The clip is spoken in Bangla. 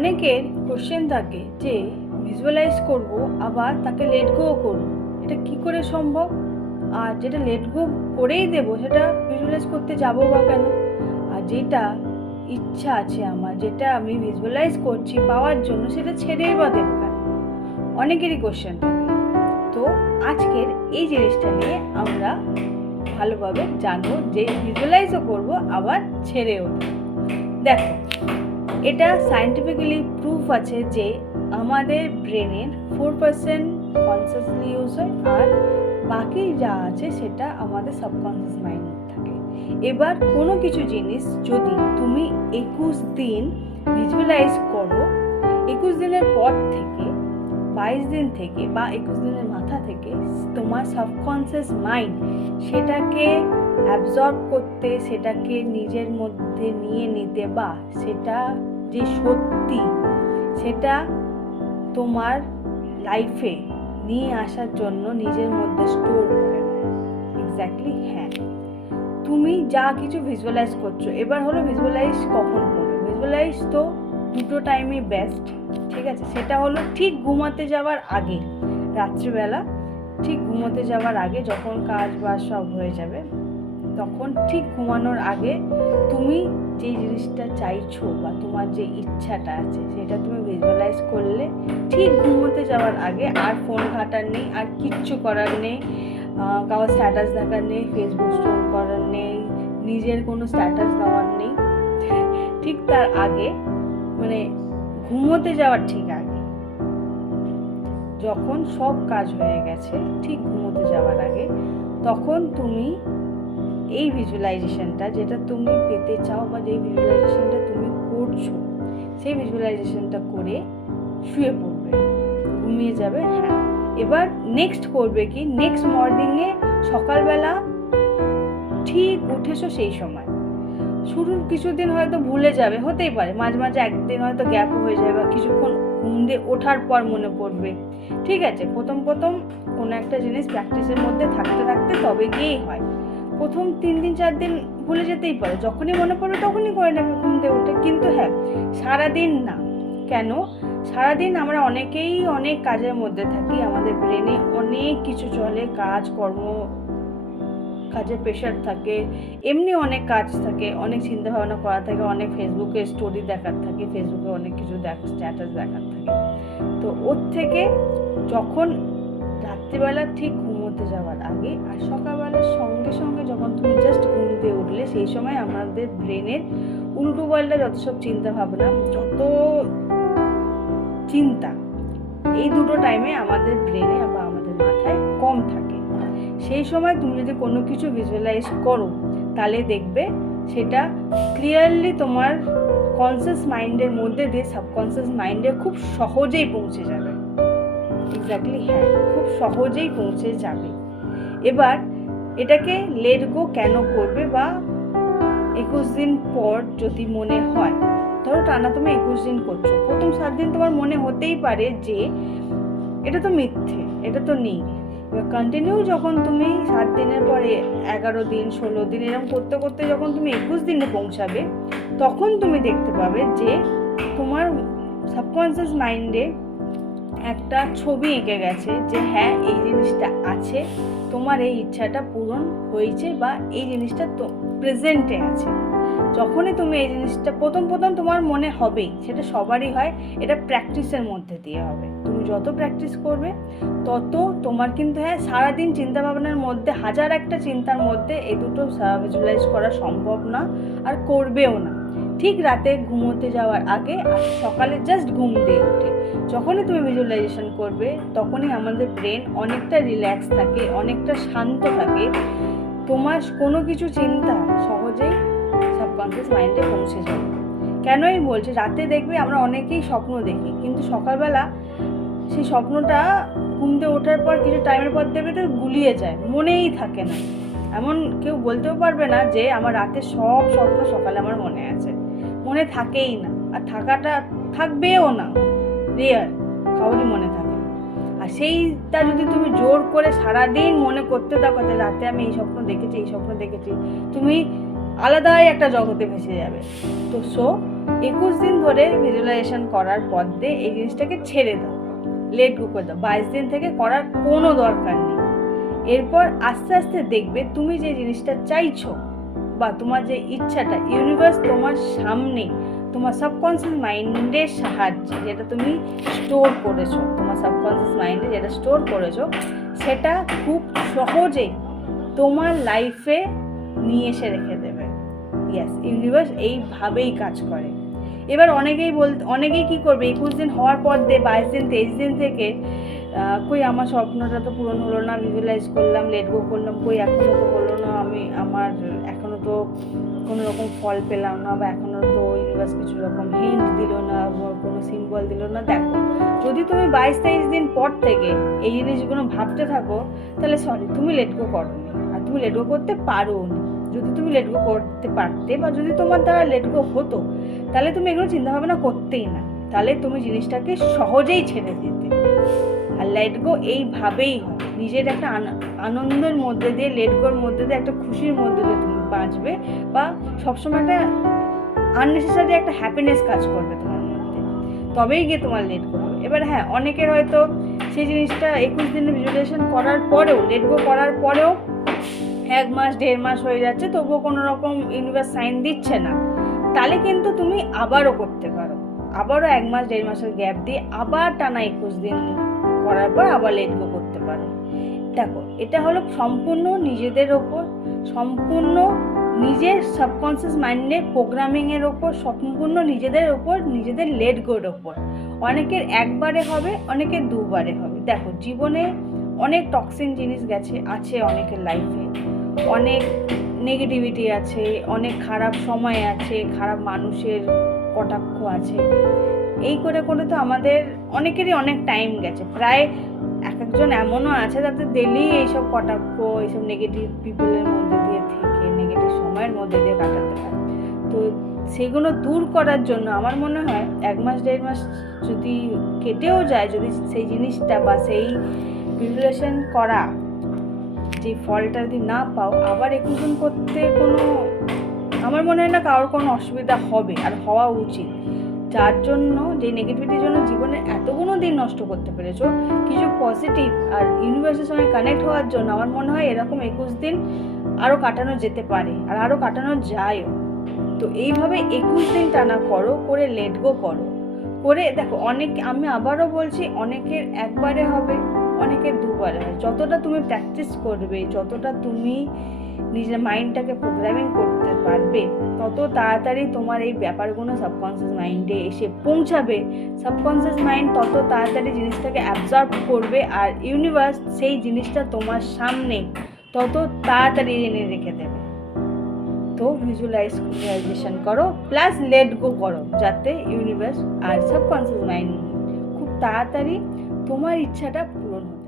অনেকের কোশ্চেন থাকে যে ভিজুয়ালাইজ করব আবার তাকে লেট গো করব, এটা কি করে সম্ভব? আর যেটা লেট গো করেই দেবো সেটা ভিজুয়ালাইজ করতে যাবো বা কেন? আর যেটা ইচ্ছা আছে আমার, যেটা আমি ভিজুয়ালাইজ করছি পাওয়ার জন্য, সেটা ছেড়েই বা দেবো কেন? অনেকেরই কোশ্চেন থাকে। তো আজকের এই জিনিসটা নিয়ে আমরা ভালোভাবে জানবো যে ভিজুয়ালাইজও করবো আবার ছেড়েও দেবো। দেখো, এটা সায়েন্টিফিক্যালি প্রুফ আছে যে আমাদের ব্রেনের 4% কনসিয়াসলি ইউজ হয়, আর বাকি যা আছে সেটা আমাদের সাবকনসিয়াস মাইন্ড থাকে। এবার কোনো কিছু জিনিস যদি তুমি 21 দিন ভিজুয়ালাইজ করো, 21 দিনের পর থেকে 22 দিন থেকে বা 21 দিনের মাথা থেকে তোমার সাবকনসিয়াস মাইন্ড সেটাকে অ্যাবজর্ব করতে, সেটাকে নিজের মধ্যে নিয়ে নিতে, বা সেটা যে সত্যি সেটা তোমার লাইফে নিয়ে আসার জন্য নিজের মধ্যে স্টোর করে নেয়। এক্স্যাক্টলি, হ্যাঁ, তুমি যা কিছু ভিজুয়ালাইজ করছো, এবার হলো ভিজুয়ালাইজ কখন করবে? ভিজুয়ালাইজ তো দুটো টাইমই বেস্ট, ঠিক আছে? সেটা হলো ঠিক ঘুমাতে যাওয়ার আগে, রাত্রিবেলা ঠিক ঘুমোতে যাওয়ার আগে, যখন কাজ বাজ সব হয়ে যাবে, তখন ঠিক ঘুমানোর আগে তুমি যে জিনিসটা চাইছো বা তোমার যে ইচ্ছাটা আছে সেটা তুমি ভিজুয়ালাইজ করলে ঠিক ঘুমোতে যাওয়ার আগে। আর ফোন ঘাটার নেই, আর কিচ্ছু করার নেই, কারো স্ট্যাটাস দেখার নেই, ফেসবুক স্ক্রল করার নেই, নিজের কোনো স্ট্যাটাস দেওয়ার নেই। ঠিক তার আগে, মানে ঘুমোতে যাওয়ার ঠিক আগে, যখন সব কাজ হয়ে গেছে, ঠিক ঘুমোতে যাওয়ার আগে, তখন তুমি এই ভিজুয়ালাইজেশনটা যেটা তুমি পেতে চাও বা যেই ভিজুয়ালাইজেশনটা তুমি করছো, সেই ভিজুয়ালাইজেশনটা করে শুয়ে পড়বে, ঘুমিয়ে যাবে। হ্যাঁ, এবার নেক্সট করবে কি, নেক্সট মর্নিংয়ে সকালবেলা ঠিক উঠেছো সেই সময়, শুরুর কিছুদিন হয়তো ভুলে যাবে, হতেই পারে, মাঝে মাঝে একদিন হয়তো গ্যাপও হয়ে যাবে, বা কিছুক্ষণ ঘুম দিয়ে ওঠার পর মনে পড়বে, ঠিক আছে? প্রথম কোনো একটা জিনিস প্র্যাকটিসের মধ্যে থাকতে থাকতে তবে গিয়েই হয়। প্রথম 3 দিন 4 দিন ভুলে যেতেই পারে, যখনই মনে পড়বে তখনই করে নেবে ঘুম দিয়ে উঠে। কিন্তু হ্যাঁ, সারাদিন না। কেন? সারাদিন আমরা অনেকেই অনেক কাজের মধ্যে থাকি, আমাদের ব্রেনে অনেক কিছু চলে, কাজ কর্ম, কাজের প্রেশার থাকে, এমনি অনেক কাজ থাকে, অনেক চিন্তা ভাবনা করা থাকে, অনেক ফেসবুকে স্টোরি দেখার থাকে, ফেসবুকে অনেক কিছু স্ট্যাটাস দেখার থাকে। তো ওর থেকে যখন রাত্রিবেলা ঠিক ঘুমোতে যাওয়ার আগে আর সকালবেলার সঙ্গে সঙ্গে যখন তুমি জাস্ট ঘুম দিয়ে উঠলে, সেই সময় আমাদের ব্রেনের উল্টো পাল্টা যত সব চিন্তা ভাবনা, যত চিন্তা, এই দুটো টাইমে আমাদের ব্রেনে বা আমাদের মাথায় কম থাকে। সেই সময় তুমি যদি কোনো কিছু ভিজুয়ালাইজ করো, তাহলে দেখবে সেটা ক্লিয়ারলি তোমার কনসিয়াস মাইন্ডের মধ্যে দিয়ে সাবকনসিয়াস মাইন্ডে খুব সহজেই পৌঁছে যাবে। এক্স্যাক্টলি, হ্যাঁ, খুব সহজেই পৌঁছে যাবে। এবার এটাকে লেট গো কেন করবে? বা 21 দিন পর যদি মনে হয়, ধরো টানা তুমি 21 দিন করছো, প্রথম 7 দিন তোমার মনে হতেই পারে যে এটা তো মিথ্যে, এটা তো নেই। এবার কন্টিনিউ যখন তুমি 7 দিনের পরে 11 দিন 16 দিন এরকম করতে করতে যখন তুমি 21 দিনে পৌঁছাবে, তখন তুমি দেখতে পাবে যে তোমার সাবকনসিয়াস মাইন্ডে একটা ছবি এঁকে গেছে যে হ্যাঁ, এই জিনিসটা আছে, তোমার এই ইচ্ছাটা পূরণ হয়েছে, বা এই জিনিসটা তো প্রেজেন্টে আছে। যখনই তুমি এই জিনিসটা প্রথম তোমার মনে হবেই, সেটা সবারই হয়, এটা প্র্যাকটিসের মধ্যে দিয়ে হবে। তুমি যত প্র্যাকটিস করবে তত তোমার কিন্তু, হ্যাঁ, সারাদিন চিন্তা ভাবনার মধ্যে, হাজার একটা চিন্তার মধ্যে এই দুটো ভিজুয়ালাইজ করা সম্ভব না, আর করবেও না। ঠিক রাতে ঘুমোতে যাওয়ার আগে আর সকালে জাস্ট ঘুম দিয়ে উঠে যখনই তুমি ভিজুয়ালাইজেশন করবে, তখনই আমাদের ব্রেন অনেকটা রিল্যাক্স থাকে, অনেকটা শান্ত থাকে। তোমার কোনো কিছু চিন্তা সহজেই সাবকনসিয়াস মাইন্ডে পৌঁছে যাবে। কেনই বলছি, রাতে দেখবে আমরা অনেকেই স্বপ্ন দেখি, কিন্তু সকালবেলা সেই স্বপ্নটা ঘুম থেকে ওঠার পর কিছু টাইমের পর দেখবে তো গুলিয়ে যায়, মনেই থাকে না। এমন কেউ বলতেও পারবে না যে আমার রাতে সব স্বপ্ন সকালে আমার মনে আছে, মনে থাকেই না, আর থাকাটা থাকবেও না, রেয়ার, কাউরই মনে থাকে না। আর সেইটা যদি তুমি জোর করে সারাদিন মনে করতে থাকো যে রাতে আমি এই স্বপ্ন দেখেছি, এই স্বপ্ন দেখেছি, তুমি আলাদাই একটা জগতে ভেসে যাবে। তো 21 দিন ধরে ভিজুয়ালাইজেশন করার পর দিয়ে এই জিনিসটাকে ছেড়ে দাও, লেট গো করে দাও। 22 দিন থেকে করার কোনো দরকার নেই। এরপর আস্তে আস্তে দেখবে তুমি যে জিনিসটা চাইছো বা তোমার যে ইচ্ছাটা, ইউনিভার্স তোমার সামনে তোমার সাবকনসিয়াস মাইন্ডের সাহায্যে, যেটা তুমি স্টোর করেছো, তোমার সাবকনসিয়াস মাইন্ডে যেটা স্টোর করেছো, সেটা খুব সহজেই তোমার লাইফে নিয়ে এসে রেখে দেবে। ইয়েস, ইউনিভার্স এইভাবেই কাজ করে। এবার অনেকেই কী করবে, 21 দিন হওয়ার পর 22 দিন 23 দিন থেকে কই আমার স্বপ্নটা তো পূরণ হলো না, ভিজুয়ালাইজ করলাম, লেট গো করলাম, কই এখনও তো হলো না, আমার এখনও তো কোনো রকম ফল পেলাম না, বা এখনও তো ইউনিভার্স কিছু রকম হিন্ট দিল না, কোনো সিম্বল দিল না। দেখো, যদি তুমি 22-23 দিন পর থেকে এই জিনিসগুলো ভাবতে থাকো, তাহলে সরি, তুমি লেট গো করোনি, আর তুমি লেট গো করতে পারো না। যদি তুমি লেট গো করতে পারতে, বা যদি তোমার দ্বারা লেট গো হতো, তাহলে তুমি এগুলো চিন্তাভাবনা করতেই না, তাহলে তুমি জিনিসটাকে সহজেই ছেড়ে দিতে। আর লেট গো এইভাবেই হয়, নিজের একটা আনন্দের মধ্যে দিয়ে, লেট গোর মধ্যে দিয়ে, একটা খুশির মধ্যে দিয়ে তুমি বাঁচবে, বা সবসময় একটা আননেসেসারি একটা হ্যাপিনেস কাজ করবে তোমার মধ্যে, তবেই গিয়ে তোমার লেট গো হবে। এবার হ্যাঁ, অনেকের হয়তো সেই জিনিসটা 21 দিনের ভিজুয়ালাইজেশন করার পরেও, লেট গো করার পরেও 1 মাস 1.5 মাস হয়ে যাচ্ছে, তবুও কোনো রকম ইউনিভার্স সাইন দিচ্ছে না, তাহলে কিন্তু তুমি আবারও করতে পারো। আবারও 1 মাস 1.5 মাসের গ্যাপ দিয়ে আবার টানা 21 দিন করার পর আবার লেট গো করতে পারো। দেখো, এটা হলো সম্পূর্ণ নিজেদের ওপর, সম্পূর্ণ নিজের সাবকনসিয়াস মাইন্ডের প্রোগ্রামিংয়ের ওপর, সম্পূর্ণ নিজেদের ওপর, নিজেদের লেট গোর ওপর। অনেকের একবারে হবে, অনেকের দুবারে হবে। দেখো, জীবনে অনেক টক্সিন জিনিস আছে অনেকের লাইফে, অনেক নেগেটিভিটি আছে, অনেক খারাপ সময় আছে, খারাপ মানুষের কটাক্ষ আছে। এই করে করে তো আমাদের অনেকেরই অনেক টাইম গেছে। প্রায় একজন এমনও আছে যাতে ডেলি এইসব কটাক্ষ, এইসব নেগেটিভ পিপলের মধ্যে দিয়ে থেকে, নেগেটিভ সময়ের মধ্যে দিয়ে কাটাতে হয়। তো সেগুলো দূর করার জন্য আমার মনে হয় 1 মাস 1.5 মাস যদি কেটেও যায়, যদি সেই জিনিসটা বা সেই ভিজুয়ালাইজেশন করা যে ফলটা যদি না পাও, আবার 21 দিন করতে আমার মনে হয় না কারোর কোনো অসুবিধা হবে, আর হওয়া উচিত। যার জন্য, যে নেগেটিভিটির জন্য জীবনে এতগুলো দিন নষ্ট করতে পেরেছো, কিছু পজিটিভ আর ইউনিভার্সের সঙ্গে কানেক্ট হওয়ার জন্য আমার মনে হয় এরকম 21 দিন আরও কাটানো যেতে পারে, আর আরও কাটানো যায়ও। তো এইভাবে 21 দিন টানা করো, করে লেট গো করো, করে দেখো, আমি আবারও বলছি, অনেকের একবারে হবে, অনেকের দুবারে হয়। যতটা তুমি প্র্যাকটিস করবে, যতটা তুমি নিজের মাইন্ডটাকে প্রোগ্রামিং করতে পারবে, তত তাড়াতাড়ি তোমার এই ব্যাপারগুলো সাবকনসিয়াস মাইন্ডে এসে পৌঁছাবে। সাবকনসিয়াস মাইন্ড তত তাড়াতাড়ি জিনিসটাকে অ্যাবজর্ব করবে, আর ইউনিভার্স সেই জিনিসটা তোমার সামনে তত তাড়াতাড়ি এনে রেখে দেবে। তো ভিজুয়ালাইজেশন করো, প্লাস লেট গো করো, যাতে ইউনিভার্স আর সাবকনসিয়াস মাইন্ড খুব তাড়াতাড়ি তোমার ইচ্ছাটা পূরণ হবে।